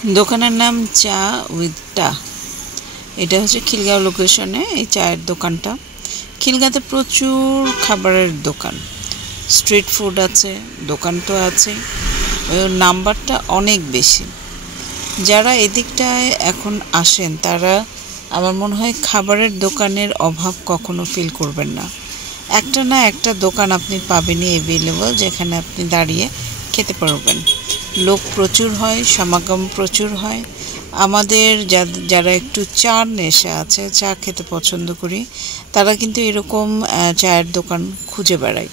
দোকানের নাম চা উইথ টা। এটা হচ্ছে খিলগাঁও লোকেশনে এই চায়ের দোকানটা। খিলগাঁওতে প্রচুর খাবারের দোকান, স্ট্রিট ফুড আছে, দোকান তো আছে, নাম্বারটা অনেক বেশি। যারা এদিকটায় এখন আসেন তারা আমার মনে হয় খাবারের দোকানের অভাব কখনো ফিল করবেন না। একটা না একটা দোকান আপনি পাবেনই অ্যাভেলেবল, যেখানে আপনি দাঁড়িয়ে খেতে পারবেন। লোক প্রচুর হয়, সমাগম প্রচুর হয়। আমাদের যারা একটু চার নেশা আছে, চা খেতে পছন্দ করি, তারা কিন্তু এরকম চায়ের দোকান খুঁজে বেড়ায়।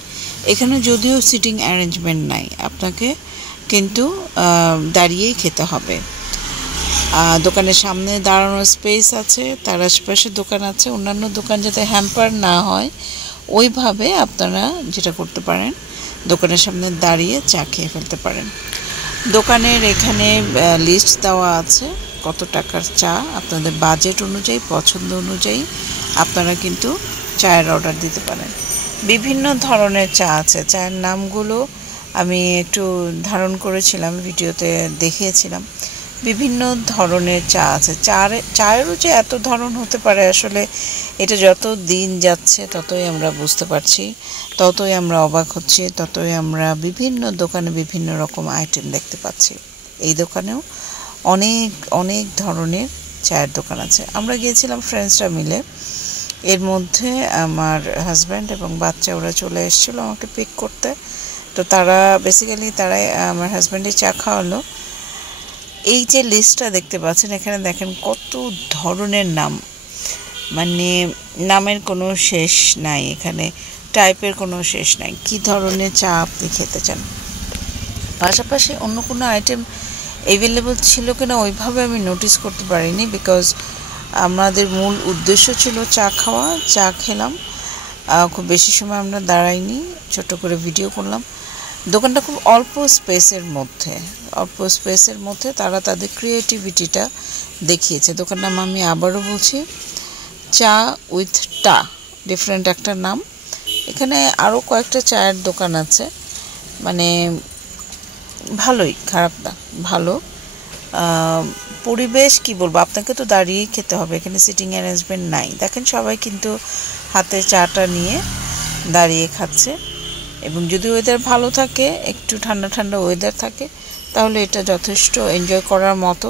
এখানে যদিও সিটিং অ্যারেঞ্জমেন্ট নাই, আপনাকে কিন্তু দাঁড়িয়েই খেতে হবে। দোকানের সামনে দাঁড়ানোর স্পেস আছে, তার আশেপাশে দোকান আছে। অন্যান্য দোকান যাতে হ্যাম্পার না হয় ওইভাবে আপনারা যেটা করতে পারেন, দোকানের সামনে দাঁড়িয়ে চা খেয়ে ফেলতে পারেন। দোকানের এখানে লিস্ট দেওয়া আছে কত টাকার চা, আপনাদের বাজেট অনুযায়ী, পছন্দ অনুযায়ী আপনারা কিন্তু চায়ের অর্ডার দিতে পারেন। বিভিন্ন ধরনের চা আছে, চায়ের নামগুলো আমি একটু ধারণ করেছিলাম, ভিডিওতে দেখিয়েছিলাম। বিভিন্ন ধরনের চা আছে। চায়েরও যে এত ধরন হতে পারে, আসলে এটা যত দিন যাচ্ছে ততই আমরা বুঝতে পারছি, ততই আমরা অবাক হচ্ছি, ততই আমরা বিভিন্ন দোকানে বিভিন্ন রকম আইটেম দেখতে পাচ্ছি। এই দোকানেও অনেক অনেক ধরনের চায়ের দোকান আছে। আমরা গিয়েছিলাম ফ্রেন্ডসরা মিলে, এর মধ্যে আমার হাজব্যান্ড এবং বাচ্চা ওরা চলে এসেছিলো আমাকে পিক করতে। তো তারা তারাই আমার হাজব্যান্ডের চা খাওয়ালো। এই যে লিস্টটা দেখতে পাচ্ছেন, এখানে দেখেন কত ধরনের নাম, মানে নামের কোনো শেষ নাই, এখানে টাইপের কোনো শেষ নাই, কি ধরনের চা আপনি খেতে চান। পাশাপাশি অন্য কোনো আইটেম অ্যাভেলেবল ছিল কিনা ওইভাবে আমি নোটিস করতে পারিনি, বিকজ আমাদের মূল উদ্দেশ্য ছিল চা খাওয়া। চা খেলাম, খুব বেশি সময় আমরা দাঁড়াইনি, ছোট করে ভিডিও করলাম। দোকানটা খুব অল্প স্পেসের মধ্যে তারা তাদের ক্রিয়েটিভিটিটা দেখিয়েছে। দোকান নাম আমি আবারও বলছি, চা উইথ টা, ডিফারেন্ট একটা নাম। এখানে আরও কয়েকটা চায়ের দোকান আছে, মানে ভালোই, খারাপ না, ভালো। পরিবেশ কি বলবো, আপনাকে তো দাঁড়িয়েই খেতে হবে, এখানে সিটিং অ্যারেঞ্জমেন্ট নাই। দেখেন সবাই কিন্তু হাতে চাটা নিয়ে দাঁড়িয়ে খাচ্ছে। এবং যদি ওয়েদার ভালো থাকে, একটু ঠান্ডা ঠান্ডা ওয়েদার থাকে, তাহলে এটা যথেষ্ট এনজয় করার মতো।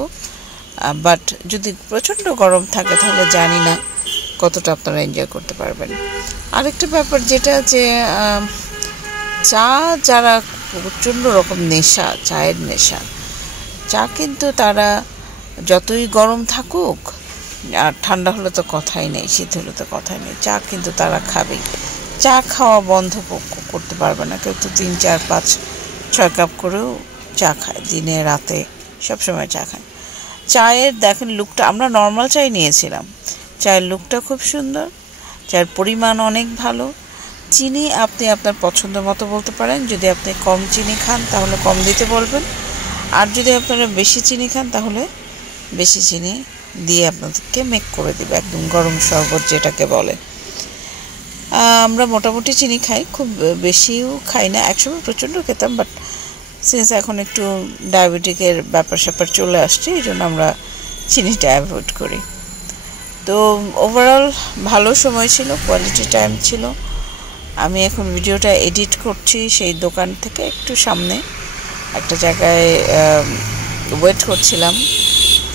বাট যদি প্রচণ্ড গরম থাকে তাহলে জানি না কতটা আপনারা এনজয় করতে পারবেন। আরেকটা ব্যাপার যেটা, যে চা যারা প্রচণ্ড রকম নেশা, চায়ের নেশা, চা কিন্তু তারা যতই গরম থাকুক, আর ঠান্ডা হলে তো কথাই নেই, শীত হলে তো কথাই নেই, চা কিন্তু তারা খাবেই। চা খাওয়া বন্ধ করতে পারবে না কেউ। তো 3, 4, 5, 6 কাপ করেও চা খায়, দিনে রাতে সবসময় চা খায়। চায়ের দেখেন লুকটা, আমরা নর্মাল চাই নিয়েছিলাম, চায়ের লুকটা খুব সুন্দর, চায়ের পরিমাণ অনেক ভালো। চিনি আপনি আপনার পছন্দ মতো বলতে পারেন, যদি আপনি কম চিনি খান তাহলে কম দিতে বলবেন, আর যদি আপনারা বেশি চিনি খান তাহলে বেশি চিনি দিয়ে আপনাদেরকে মেক করে দিবে, একদম গরম শরবত যেটাকে বলে। আমরা মোটামুটি চিনি খাই, খুব বেশিও খাই না। একসময় প্রচণ্ড খেতাম, বাট সিন্স এখন একটু ডায়াবেটিকের ব্যাপার স্যাপার চলে আসছে, এই জন্য আমরা চিনিটা অ্যাভয়েড করি। তো ওভারঅল ভালো সময় ছিল, কোয়ালিটি টাইম ছিল। আমি এখন ভিডিওটা এডিট করছি সেই দোকান থেকে একটু সামনে একটা জায়গায় ওয়েট করছিলাম,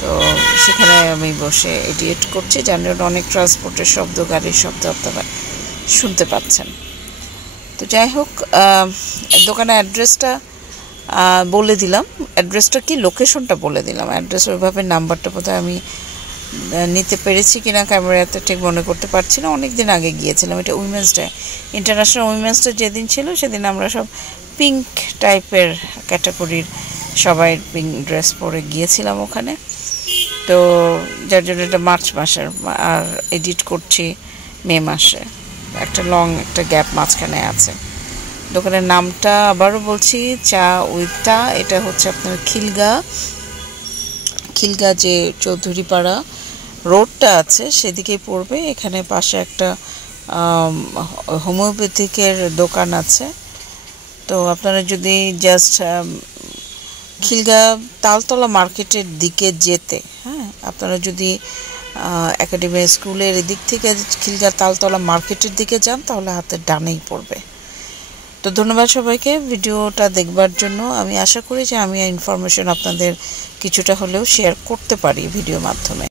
তো সেখানে আমি বসে এডিট করছি, যার জন্য অনেক ট্রান্সপোর্টের শব্দ, গাড়ির শব্দ আপনারা শুনতে পাচ্ছেন। তো যাই হোক, দোকানের অ্যাড্রেসটা বলে দিলাম, অ্যাড্রেসটা কি, লোকেশনটা বলে দিলাম। অ্যাড্রেস ওইভাবে নাম্বারটা বোধহয় আমি নিতে পেরেছি কিনা ক্যামেরাতে ঠিক মনে করতে পারছি না, অনেক দিন আগে গিয়েছিলাম। এটা women's day, international women's day যেদিন ছিল, সেদিন আমরা সব পিঙ্ক টাইপের ক্যাটাগরির সবাই পিঙ্ক ড্রেস পরে গিয়েছিলাম ওখানে। তো যার জন্য এটা মার্চ মাসের, আর এডিট করছি মে মাসে, একটা একটা গ্যাপ মাঝখানে আছে। দোকানের নামটা আবারও বলছি, চা উইথ টা। এটা হচ্ছে আপনার খিলগাঁও যে চৌধুরীপাড়া রোডটা আছে সেদিকেই পড়বে। এখানে পাশে একটা হোমিওপ্যাথিকের দোকান আছে। তো আপনারা যদি জাস্ট খিলগাঁও তালতলা মার্কেটের দিকে যেতে, হ্যাঁ, আপনারা যদি একাডেমি স্কুলের এদিক থেকে খিলগাঁও তালতলা মার্কেটের দিকে যান তাহলে হাতের ডানেই পড়বে। তো ধন্যবাদ সবাইকে ভিডিওটা দেখবার জন্য। আমি আশা করি যে আমি ইনফরমেশন আপনাদের কিছুটা হলেও শেয়ার করতে পারি ভিডিওর মাধ্যমে।